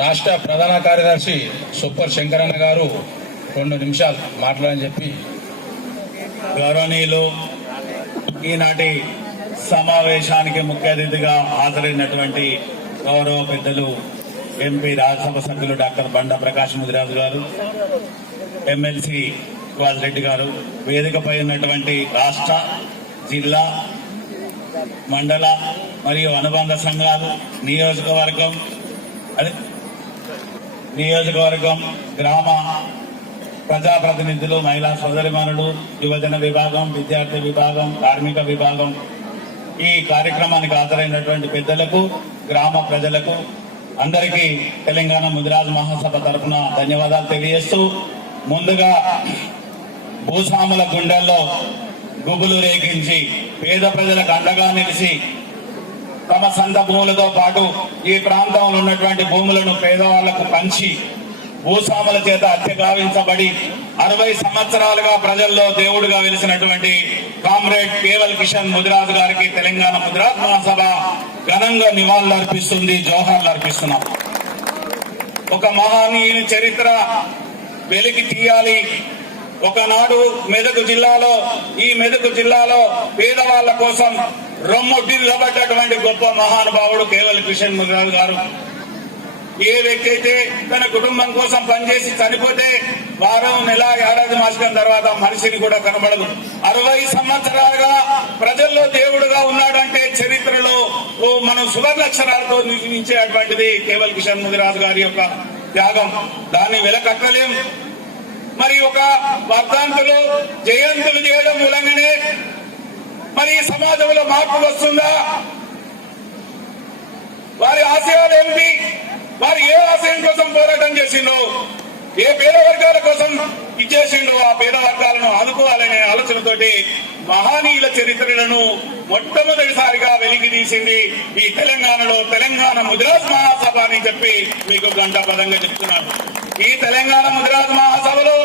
రాష్ట్ర ప్రధాన కార్యదర్శి సూపర్ శంకరన్న గారు 2 నిమిషాలు మాట్లాడని చెప్పి గౌరవనీయులు ఈనాటి సమావేశానికి ముఖ్య అతిథిగా హాజరైనటువంటి గౌరవ పెద్దలు ఎంపీ రాజ్యసభ సభ్యులు డాక్టర్ బండా ప్రకాష్ ముదిరాజు గారు, ఎమ్మెల్సీ వాజిరెడ్డి గారు, వేదికపై ఉన్నటువంటి రాష్ట్ర, జిల్లా, మండల మరియు అనుబంధ సంఘాలు, నియోజకవర్గం, గ్రామ ప్రజాప్రతినిధులు, మహిళా సోదరిమణులు, యువజన విభాగం, విద్యార్థి విభాగం, కార్మిక విభాగం, ఈ కార్యక్రమానికి హాజరైనటువంటి పెద్దలకు, గ్రామ ప్రజలకు అందరికీ తెలంగాణ ముదిరాజ్ మహాసభ తరఫున ధన్యవాదాలు తెలియజేస్తూ, ముందుగా భూస్వాముల గుండెల్లో గుబులు రేగించి పేద ప్రజలకు అండగా నిలిచి తమ సొంత భూములతో పాటు ఈ ప్రాంతంలో ఉన్నటువంటి భూములను పేదవాళ్లకు పంచి భూస్వాముల చేత హత్య గావించబడి 60 సంవత్సరాలుగా ప్రజల్లో దేవుడుగా వెలిసినటువంటి కామ్రేడ్ కేవల్ కిషన్ ముదిరాజు గారికి తెలంగాణ ముదిరాజ్ మహాసభ ఘనంగా నివాళులు అర్పిస్తుంది, జోహార్లు అర్పిస్తున్నాం. ఒక మహనీయుని చరిత్ర వెలికి తీయాలి. ఒకనాడు ఈ మెదక్ జిల్లాలో పేదవాళ్ల కోసం రొమ్ముట్టి నిలబడ్డటువంటి గొప్ప మహానుభావుడు కేవల్ కిషన్ ముదిరాజు గారు. ఏ వ్యక్తి అయితే తన కుటుంబం కోసం పనిచేసి చనిపోతే వారం, నెల, ఏడాది మాసం తర్వాత మనిషిని కూడా కనబడదు. 60 సంవత్సరాలుగా ప్రజల్లో దేవుడుగా ఉన్నాడంటే చరిత్రలో మనం సువర్ణాక్షరాలతో నిర్మించేటువంటిది కేవల్ కిషన్ ముదిరాజు గారి యొక్క త్యాగం. దాన్ని వెలకట్టలేం. మరి ఒక వర్ధంతులు, జయంతులు చేయడం మూలంగానే మరి సమాజంలో మార్పు వస్తుందా? వారి ఆశయాలు ఏమిటి? వారు ఏ ఆశయం కోసం పోరాటం చేసిండో, ఏ పేద వర్గాల కోసం ఇచ్చేసిండో ఆ పేద వర్గాలను ఆదుకోవాలనే ఆలోచనతోటి మహనీయుల చరిత్రలను మొట్టమొదటిసారిగా వెలికి తీసింది ఈ తెలంగాణలో తెలంగాణ ముదిరాజ్ మహాసభ అని చెప్పి మీకు గంటాపదంగా చెప్తున్నాను. ఈ తెలంగాణ ముదిరాజ్ మహాసభలో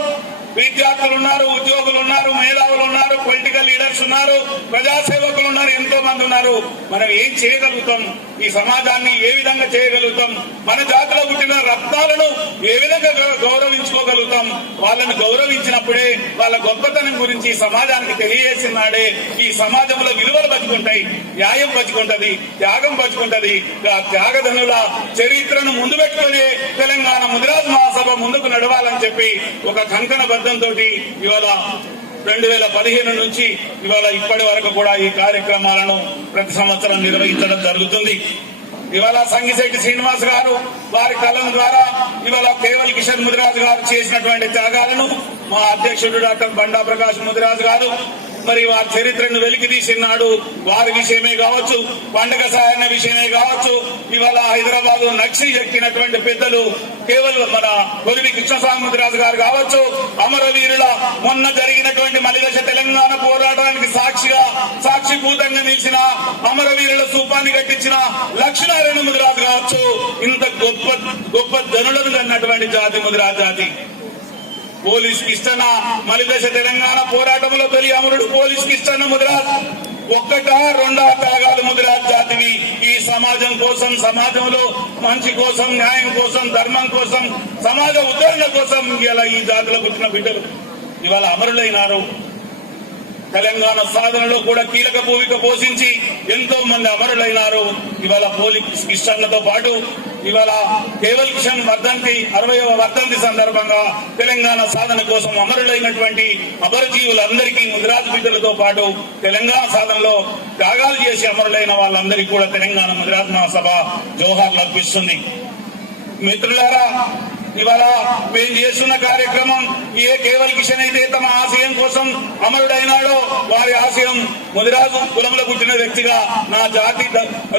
విద్యార్థులు ఉన్నారు, ఉద్యోగులు ఉన్నారు, మేధావులు ఉన్నారు, పొలిటికల్ లీడర్స్ ఉన్నారు, ప్రజాసేవకులు ఉన్నారు, ఎంతో మంది ఉన్నారు. మనం ఏం చేయగలుగుతాం? ఈ సమాజాన్ని ఏ విధంగా చేయగలుగుతాం? మన జాతిలో పుట్టిన రత్నాలను ఏ విధంగా గౌరవించుకోగలుగుతాం? వాళ్ళని గౌరవించినప్పుడే వాళ్ళ గొప్పతనం గురించి సమాజానికి తెలియజేసినాడే ఈ సమాజంలో విలువలు బతుకుంటాయి, న్యాయం బతుకుంటది, త్యాగం బతుకుంటది. త్యాగధనుల చరిత్రను ముందు పెట్టుకుని తెలంగాణ ముదిరాజ్ మహాసభ ముందుకు నడవాలని చెప్పి ఒక కంకణ బద్ధంతో ఇవాళ 2015 నుంచి ఇవాళ ఇప్పటి వరకు కూడా ఈ కార్యక్రమాలను ప్రతి సంవత్సరం నిర్వహించడం జరుగుతుంది. ఇవాళ సంగిశెట్టి శ్రీనివాస్ గారు వారి కలం ద్వారా ఇవాళ కేవల్ కిషన్ ముదిరాజు గారు చేసినటువంటి త్యాగాలను మా అధ్యక్షుడు డాక్టర్ బండా ప్రకాష్ ముదిరాజు గారు మరి వారి చరిత్రను వెలికి తీసినాడు. వారి విషయమే కావచ్చు, పండుగ సాయన్న విషయమే కావచ్చు, ఇవాళ హైదరాబాద్ నక్షి ఎక్కినటువంటి పెద్దలు కేవలం మన కొలివి కృష్ణస్వామి ముదిరాజు గారు కావచ్చు, అమరవీరుల మొన్న జరిగినటువంటి మలిదశ తెలంగాణ పోరాటానికి సాక్షిభూతంగా నిలిచిన అమరవీరుల స్థూపాన్ని కట్టించిన లక్ష్మీనారాయణ ముదిరాజు కావచ్చు. ఇంత గొప్ప ధనులను కన్నటువంటి జాతి ముదిరాజు జాతి. పోలీస్ కిష్టన్న మలిదశ తెలంగాణ పోరాటంలో తొలి అమరుడు పోలీస్ కిష్టన్న ముదిరాజ్. 1-2 త్యాగాలు ముదిరాజ్ జాతివి. ఈ సమాజం కోసం, సమాజంలో మంచి కోసం, న్యాయం కోసం, ధర్మం కోసం, సమాజ ఉద్ధరణ కోసం ఇలా ఈ జాతిలో పుట్టిన బిడ్డలు ఇవాళ అమరులైనారు. తెలంగాణ సాధనలో కూడా కీలక భూమిక పోషించి ఎంతో మంది అమరులైనారు. ఇవాళ పోలీస్ కిష్టన్నతో పాటు ఇవాళ కేవల్ కిషన్ 60వ వర్ధంతి సందర్భంగా తెలంగాణ సాధన కోసం అమరులైనటువంటి అమరజీవులందరికీ ముదిరాజు బిడ్డలతో పాటు తెలంగాణ సాధనలో త్యాగాలు చేసి అమరులైన వాళ్ళందరికీ కూడా తెలంగాణ ముదిరాజ్ మహాసభ జోహార్లు అర్పిస్తుంది. మిత్రులారా, ఇవాళ మేము చేస్తున్న కార్యక్రమం ఏ కేవల్ కిషన్ అయితే తమ ఆశయం కోసం అమరుడైనాడో వారి ఆశయం ముదిరాజు కులంలో పుట్టిన వ్యక్తిగా నా జాతి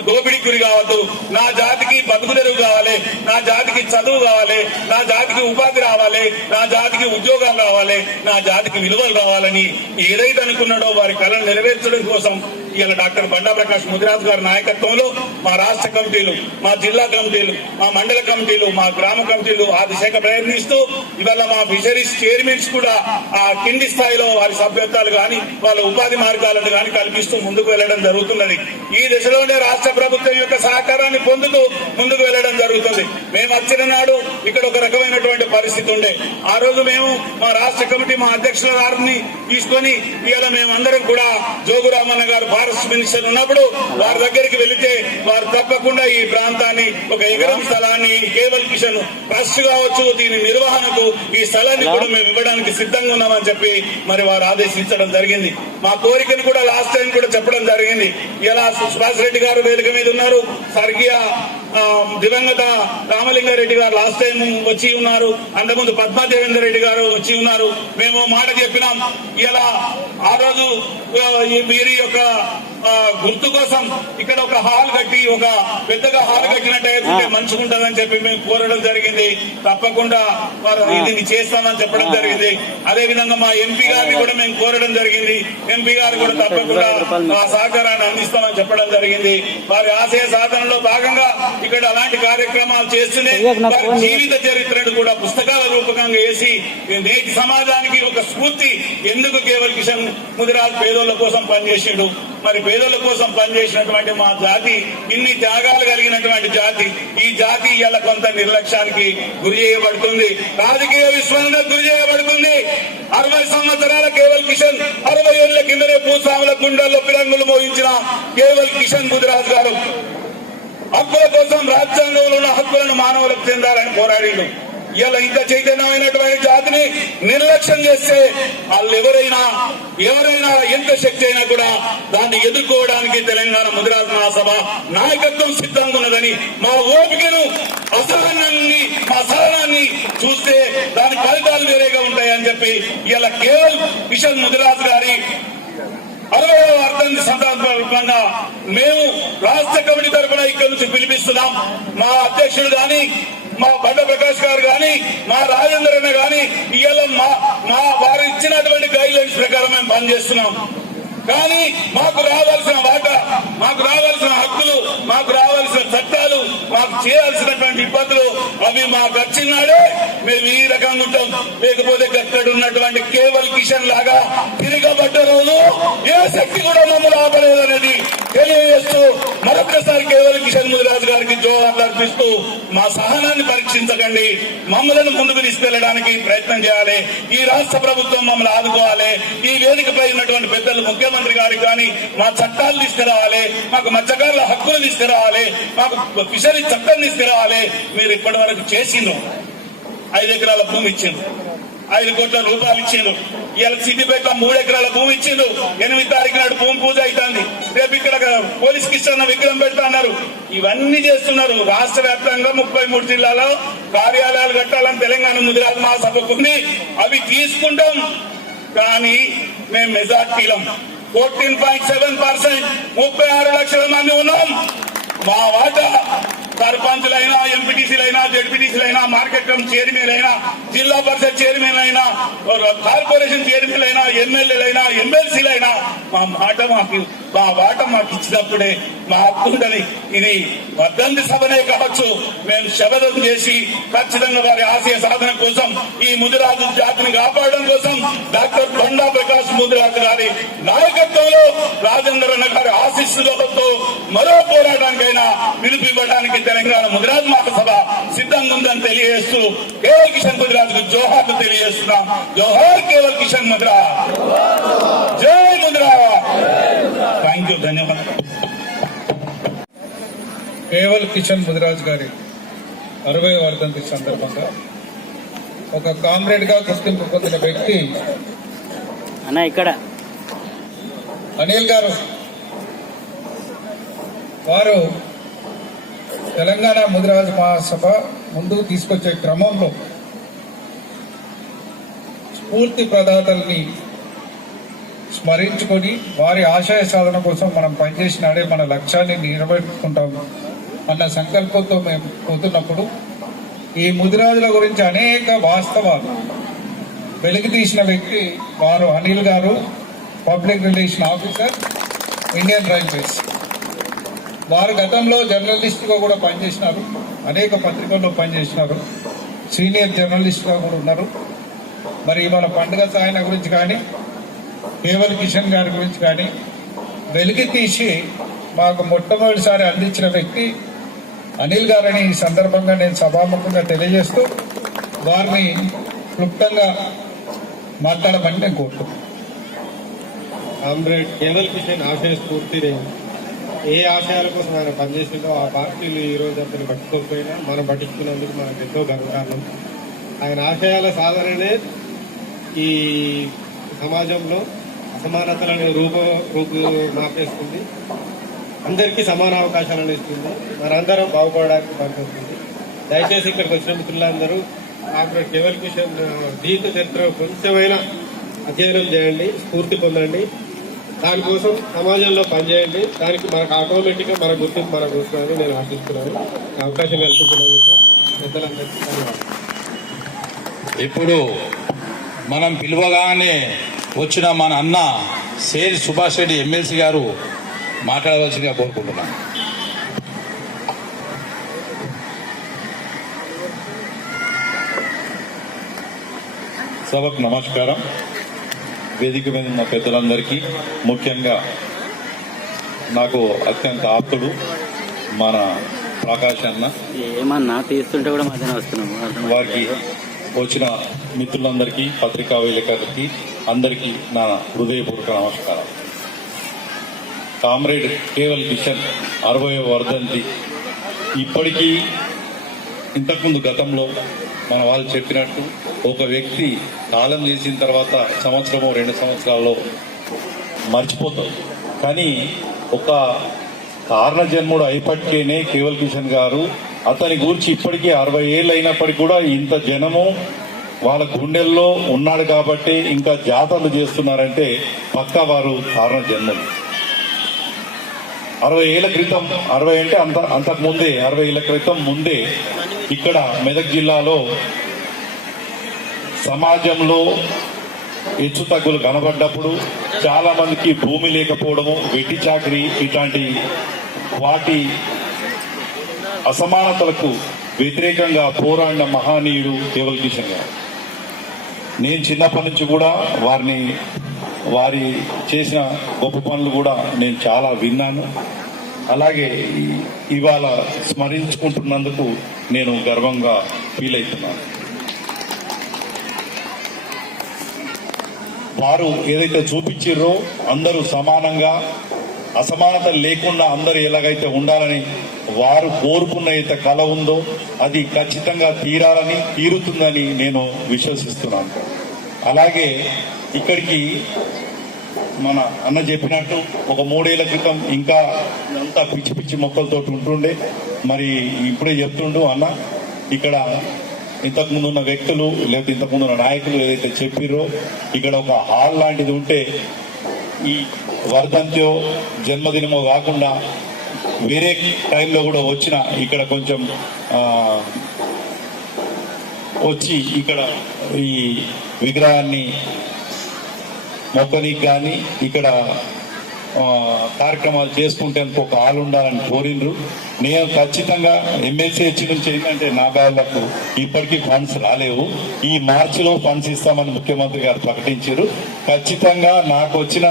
దోపిడీ గురి కావద్దు, నా జాతికి బతుకుదెరువు కావాలి, నా జాతికి చదువు కావాలి, నా జాతికి ఉపాధి రావాలి, నా జాతికి ఉద్యోగాలు రావాలి, నా జాతికి విలువలు రావాలని ఏదైతే అనుకున్నాడో వారి కళను నెరవేర్చడం కోసం ఇవాళ డాక్టర్ బండా ప్రకాష్ ముదిరాజు గారి నాయకత్వంలో మా రాష్ట్ర కమిటీలు, మా జిల్లా కమిటీలు, మా మండల కమిటీలు, మా గ్రామ కమిటీలు ఆ దిశగా ప్రయత్నిస్తూ ఇవాళ మా ఫిషరీస్ చైర్మన్స్ కూడా ఆ కింది స్థాయిలో వారి సభ్యత్వాలు కానీ వాళ్ళ ఉపాధి మార్గాలను కానీ కల్పిస్తూ ముందుకు వెళ్లడం జరుగుతున్నది. ఈ దశలోనే రాష్ట్ర ప్రభుత్వం యొక్క సహకారాన్ని పొందుతూ ముందుకు వెళ్లడం జరుగుతుంది. మేము వచ్చిన నాడు ఇక్కడ ఒక రకమైనటువంటి పరిస్థితి ఉండే. ఆ రోజు మేము మా రాష్ట్ర కమిటీ మా అధ్యక్షుల గారిని తీసుకొని ఇవాళ మేమందరం కూడా జోగురామన్న గారు ఫారెస్ట్ మినిస్టర్ ఉన్నప్పుడు వారి దగ్గరికి వెళితే వారు తప్పకుండా ఈ ప్రాంతాన్ని ఒక ఎకరం స్థలాన్ని కేవల్ కిషన్ ట్రస్ట్ కావచ్చు దీని నిర్వహణకు ఈ స్థలాన్ని కూడా మేము ఇవ్వడానికి సిద్ధంగా ఉన్నామని చెప్పి మరి వారు ఆదేశించడం జరిగింది. మా కోరికను కూడా లాస్ట్ టైం కూడా చెప్పడం జరిగింది. ఇలా సుభాష్ రెడ్డి గారు వేదిక మీద ఉన్నారు, స్వర్గీయ దివంగత రామలింగారెడ్డి గారు లాస్ట్ టైం వచ్చి ఉన్నారు, అంతకుముందు పద్మాదేవేందర్ రెడ్డి గారు వచ్చి ఉన్నారు. మేము మాట చెప్పినాం ఇలా ఆ రోజు వీరి యొక్క గుర్తు కోసం ఇక్కడ ఒక హాల్ కట్టి ఒక పెద్దగా హాల్ కట్టినట్టయితే మంచిగా ఉంటుందని చెప్పి మేము కోరడం జరిగింది. తప్పకుండా వారు ఇది చేస్తామని చెప్పడం జరిగింది. అదే విధంగా మా ఎంపీ గారిని కూడా మేము కోరడం జరిగింది. ఎంపీ గారు కూడా తప్పకుండా ఆ సహకారాన్ని అందిస్తామని చెప్పడం జరిగింది. వారి ఆశయ సాధనలో భాగంగా ఇక్కడ అలాంటి కార్యక్రమాలు చేస్తూనే వారి జీవిత చరిత్రను కూడా పుస్తకాల రూపకంగా వేసి నేటి సమాజానికి ఒక స్ఫూర్తి. ఎందుకు కేవల్ కిషన్ ముదిరాజ్ పేదోళ్ల కోసం పనిచేసిండు, మరి పేదల కోసం పనిచేసినటువంటి మా జాతి ఇన్ని త్యాగాలు కలిగినటువంటి జాతి, ఈ జాతి ఇలా కొంత నిర్లక్ష్యానికి గురి చేయబడుతుంది, రాజకీయ విస్మరణకు గురి చేయబడుతుంది. 60 సంవత్సరాల కేవల్ కిషన్ 60 ఏళ్ల కిందనే భూస్వాముల గుండెల్లో పిరంగులు మోగించిన కేవల్ కిషన్ ముదిరాజ్ గారు హక్కుల కోసం రాజ్యాంగంలో ఉన్న హక్కులను మానవులకు చెందాలని పోరాడిండు. ఇలా ఇంత చైతన్యమైనటువంటి జాతిని నిర్లక్ష్యం చేస్తే వాళ్ళు ఎవరైనా ఎంత శక్తి అయినా కూడా దాన్ని ఎదుర్కోవడానికి తెలంగాణ ముదిరాజ్ మహాసభ నాయకత్వం సిద్ధంగా ఉన్నదని, మా ఓపికను అసహనాన్ని మా సహనాన్ని చూస్తే దాని ఫలితాలు వేరేగా ఉంటాయని చెప్పి ఇలా కేవల్ కిషన్ ముదిరాజ్ గారి 60వ వర్ధంతి సందర్భంగా మేము రాష్ట్ర కమిటీ తరఫున ఇక్కడి నుంచి పిలిపిస్తున్నాం. మా అధ్యక్షుడు గాని, మా బండ ప్రకాష్ గారు గాని, మా రాజేంద్ర అన్న గాని ఇవాళ మా వారు ఇచ్చినటువంటి గైడ్ లైన్స్ ప్రకారం మేము పనిచేస్తున్నాం. కానీ మాకు రావాల్సిన వాటా, మాకు రావాల్సిన హక్కులు, మాకు రావాల్సిన చట్టాలు, మాకు చేయాల్సినటువంటి ఇబ్బందులు అవి మాకు వచ్చినాడే మేము ఈ రకంగా ఉంటాం. లేకపోతే అక్కడ ఉన్నటువంటి కేవల్ కిషన్ లాగా తిరగబడ్డ రోజు ఏ శక్తి కూడా మమ్మల్ని ఆపలేదనేది తెలియజేస్తూ మరొకసారి కేవల్ కిషన్ ముదిరాజు గారికి జోహార్లు అర్పిస్తూ మా సహనాన్ని పరీక్షించకండి, మమ్మల్ని ముందుకు తీసుకెళ్లడానికి ప్రయత్నం చేయాలి. ఈ రాష్ట్ర ప్రభుత్వం మమ్మల్ని ఆదుకోవాలి. ఈ వేదికపై ఉన్నటువంటి పెద్దలు ముఖ్యమంత్రి గారికి కానీ మా చట్టాలు తీసుకురావాలి, మాకు మత్స్యకారుల హక్కులు తీసుకురావాలి, మాకు ఫిషరీ చట్టం తీసుకురావాలి. మీరు ఇప్పటి వరకు చేసిండ్రు 5 ఎకరాల భూమి ఇచ్చిండ్రు, 5 కోట్ల రూపాయలు ఇచ్చిండ్రు. ఇవాళ సిద్దిపేట 3 ఎకరాల భూమి ఇచ్చిండ్రు. 8వ తారీఖు నాడు భూమి పూజ అవుతుంది. రేపు ఇక్కడ పోలీస్ కిషన్ విగ్రహం పెడతా అన్నారు. ఇవన్నీ చేస్తున్నారు. రాష్ట్ర వ్యాప్తంగా 33 జిల్లాలో కార్యాలయాలు కట్టాలని తెలంగాణ ముదిరాజ్ మహాసభకు ఉంది. అవి తీసుకుంటాం. కానీ మేము మెజార్టీలం 14.7%, 36 లక్షల మంది ఉన్నాం. మా వాటా సర్పంచులైనా, ఎంపీటీసీలైనా, జడ్పీటీసీలైనా, మార్కెట్ కమిటీ చైర్మన్ అయినా, జిల్లా పరిషత్ చైర్మన్ అయినా, కార్పొరేషన్ చైర్మన్ అయినా, ఎమ్మెల్యేలైనా, ఎమ్మెల్సీలైనా మా వాట మాకు ఇచ్చినప్పుడే మా హక్కు ఉందని. ఇది వర్ధంతి సభనే కావచ్చు. మేము శపథం చేసి ఖచ్చితంగా వారి ఆశయ సాధన కోసం, ఈ ముదిరాజు జాతిని కాపాడడం కోసం డాక్టర్ బండా ప్రకాష్ ముదిరాజు గారి నాయకత్వంలో, రాజేంద్ర అన్న గారి ఆశీస్సులతో మరో పోరాటానికైనా పిలుపివ్వడానికి తెలంగాణ ముదిరాజ్ మహాసభ సిద్ధంగా ఉందని తెలియజేస్తూ కేవల్ కిషన్ ముదిరాజుకు జోహార్లు తెలియజేస్తున్నాం. జోహార్ కేవల్ కిషన్ ముదిరాజ్, జై ముదిరాజ్. థ్యాంక్ యూ, ధన్యవాదాలు. కేవల్ కిషన్ ముదిరాజ్ గారి 60వ వర్ధంతి సందర్భంగా ఒక కామ్రేడ్ గా గుర్తింపు పొందిన వ్యక్తి అన్న ఇక్కడ అనిల్ గారు. వారు తెలంగాణ ముదిరాజ్ మహాసభ ముందుకు తీసుకొచ్చే క్రమంలో స్ఫూర్తి ప్రదాతల్ని స్మరించుకొని వారి ఆశయ సాధన కోసం మనం పనిచేసినాడే మన లక్ష్యాన్ని నిలబెట్టుకుంటాం అన్న సంకల్పంతో మేము పోతున్నప్పుడు ఈ ముదిరాజుల గురించి అనేక వాస్తవాలు వెలికి తీసిన వ్యక్తి వారు అనిల్ గారు, public relation officer. Indian railways. వారు గతంలో జర్నలిస్టుగా కూడా పనిచేసినారు, అనేక పత్రికల్లో పనిచేసినారు, సీనియర్ జర్నలిస్టుగా కూడా ఉన్నారు. మరి ఇవాళ పండుగ సాయన గురించి కానీ కేవల్ కిషన్ గారి గురించి కానీ వెలికి తీసి మాకు మొట్టమొదటిసారి అందించిన వ్యక్తి అనిల్ గారని ఈ సందర్భంగా నేను సభాముఖంగా తెలియజేస్తూ వారిని క్లుప్తంగా మాట్లాడమని నేను కోరుతున్నాను. కామ్రేడ్ కేవల్ కిషన్ ఆశయ స్ఫూర్తిని ఏ ఆశయాల కోసం ఆయన పనిచేసిందో ఆ పార్టీలు ఈ రోజు అతను పట్టుకోకపోయినా మనం పట్టించుకున్నందుకు మనకు ఎంతో గర్వకారణం. ఆయన ఆశయాల సాధననే ఈ సమాజంలో అసమానతలను రూపుమాపేస్తుంది, అందరికీ సమాన అవకాశాలను ఇస్తుంది, మనందరం బాగుపడడానికి పనికొస్తుంది. దయచేసి ఇక్కడికి వచ్చిన మిత్రులందరూ కామ్రేడ్ కేవల్ కిషన్ జీవిత చరిత్ర కొంచెమైనా అధ్యయనం చేయండి, స్ఫూర్తి పొందండి, దానికోసం సమాజంలో పనిచేయండి. దానికి మనకు ఆటోమేటిక్గా మన గుర్తింపు మనకు వస్తుందని నేను ఆశిస్తున్నాను. అవకాశం కల్పించినందుకు పెద్దలందరికీ ధన్యవాదాలు. ఇప్పుడు మనం పిలువగానే వచ్చిన మన అన్న సేరి సుభాష్ రెడ్డి ఎమ్మెల్సీ గారు మాట్లాడవలసిందిగా కోరుకుంటున్నాను. సభకు నమస్కారం. వేదిక మీద ఉన్న పెద్దలందరికీ, ముఖ్యంగా నాకు అత్యంత ఆప్తుడు మన ప్రకాష్ అన్న, ఏమన్నా తీస్తుంటే కూడా మధ్యాహ్నం వస్తున్నాము. వారికి వచ్చిన మిత్రులందరికీ, పత్రికా విలేకరులకి అందరికీ నా హృదయపూర్వక నమస్కారం. కామ్రేడ్ కేవల్ కిషన్ 60వ వర్ధంతి ఇప్పటికీ ఇంతకుముందు గతంలో మన వాళ్ళు చెప్పినట్టు ఒక వ్యక్తి కాలం చేసిన తర్వాత సంవత్సరమో 2 సంవత్సరాల్లో మర్చిపోతాం. కానీ ఒక కారణ జన్ముడు అయిపట్టికేనే కేవల్ కిషన్ గారు అతని గురించి ఇప్పటికీ 60 ఏళ్ళు అయినప్పటికీ కూడా ఇంత జనము వాళ్ళ గుండెల్లో ఉన్నాడు కాబట్టి ఇంకా జాతరలు చేస్తున్నారంటే పక్కా వారు కారణ జన్ములు. 60 ఏళ్ల క్రితం, 60 అంటే అంతకు ముందే, 60 ఏళ్ల క్రితం ముందే ఇక్కడ మెదక్ జిల్లాలో సమాజంలో హెచ్చు తగ్గులు కనబడ్డప్పుడు చాలా మందికి భూమి లేకపోవడము, వెట్టి చాకరీ, ఇట్లాంటి వాటి అసమానతలకు వ్యతిరేకంగా పోరాడిన మహానీయుడు కేవల్ కిషన్ గారు. నేను చిన్నప్పటి నుంచి కూడా వారి చేసిన గొప్ప పనులు కూడా నేను చాలా విన్నాను. అలాగే ఇవాళ స్మరించుకుంటున్నందుకు నేను గర్వంగా ఫీల్ అవుతున్నాను. వారు ఏదైతే చూపించారో అందరూ సమానంగా, అసమానత లేకుండా అందరూ ఎలాగైతే ఉండాలని వారు కోరుకున్న అయితే కళ ఉందో అది ఖచ్చితంగా తీరుతుందని నేను విశ్వసిస్తున్నాను. అలాగే ఇక్కడికి మన అన్న చెప్పినట్టు ఒక 3 ఏళ్ల క్రితం ఇంకా అంతా పిచ్చి పిచ్చి మొక్కలతో ఉంటుండే. మరి ఇప్పుడే చెప్తుండు అన్న, ఇక్కడ ఇంతకుముందు ఉన్న వ్యక్తులు లేకపోతే ఇంతకుముందు ఉన్న నాయకులు ఏదైతే చెప్పిరో ఇక్కడ ఒక హాల్ లాంటిది ఉంటే ఈ వర్ధంత్యో జన్మదినమో కాకుండా వేరే టైంలో కూడా వచ్చిన ఇక్కడ కొంచెం వచ్చి ఇక్కడ ఈ విగ్రహాన్ని మొక్కనికి కానీ ఇక్కడ కార్యక్రమాలు చేసుకుంటే ఒక హాల్ ఉండాలని కోరిండ్రు. నేను ఖచ్చితంగా ఎమ్మెల్సీ హెచ్ నుంచి ఏంటంటే నా వాళ్ళకు ఇప్పటికీ ఫండ్స్ రాలేవు, ఈ మార్చిలో ఫండ్స్ ఇస్తామని ముఖ్యమంత్రి గారు ప్రకటించారు. ఖచ్చితంగా నాకు వచ్చిన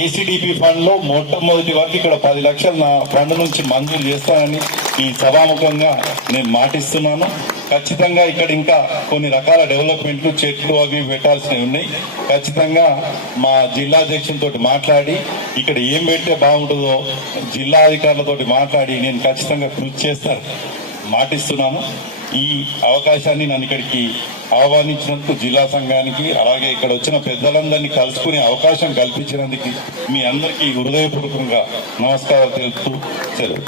ఏసీడీపీ ఫండ్ లో మొట్టమొదటి వరకు ఇక్కడ 10 లక్షలు నా ఫండ్ నుంచి మంజూరు చేస్తానని ఈ సభాముఖంగా నేను మాటిస్తున్నాను. ఖచ్చితంగా ఇక్కడ ఇంకా కొన్ని రకాల డెవలప్మెంట్లు, చెట్లు అవి పెట్టాల్సినవి ఉన్నాయి. ఖచ్చితంగా మా జిల్లా అధ్యక్షులతో మాట్లాడి ఇక్కడ ఏం పెడితే బాగుంటుందో జిల్లా అధికారులతో మాట్లాడి నేను ఖచ్చితంగా కృషి చేస్తాను మాటిస్తున్నాను. ఈ అవకాశాన్ని నన్ను ఇక్కడికి ఆహ్వానించినందుకు జిల్లా సంఘానికి, అలాగే ఇక్కడ వచ్చిన పెద్దలందరినీ కలుసుకునే అవకాశం కల్పించినందుకు మీ అందరికీ హృదయపూర్వకంగా నమస్కారాలు తెలుపుతూ సెలవు.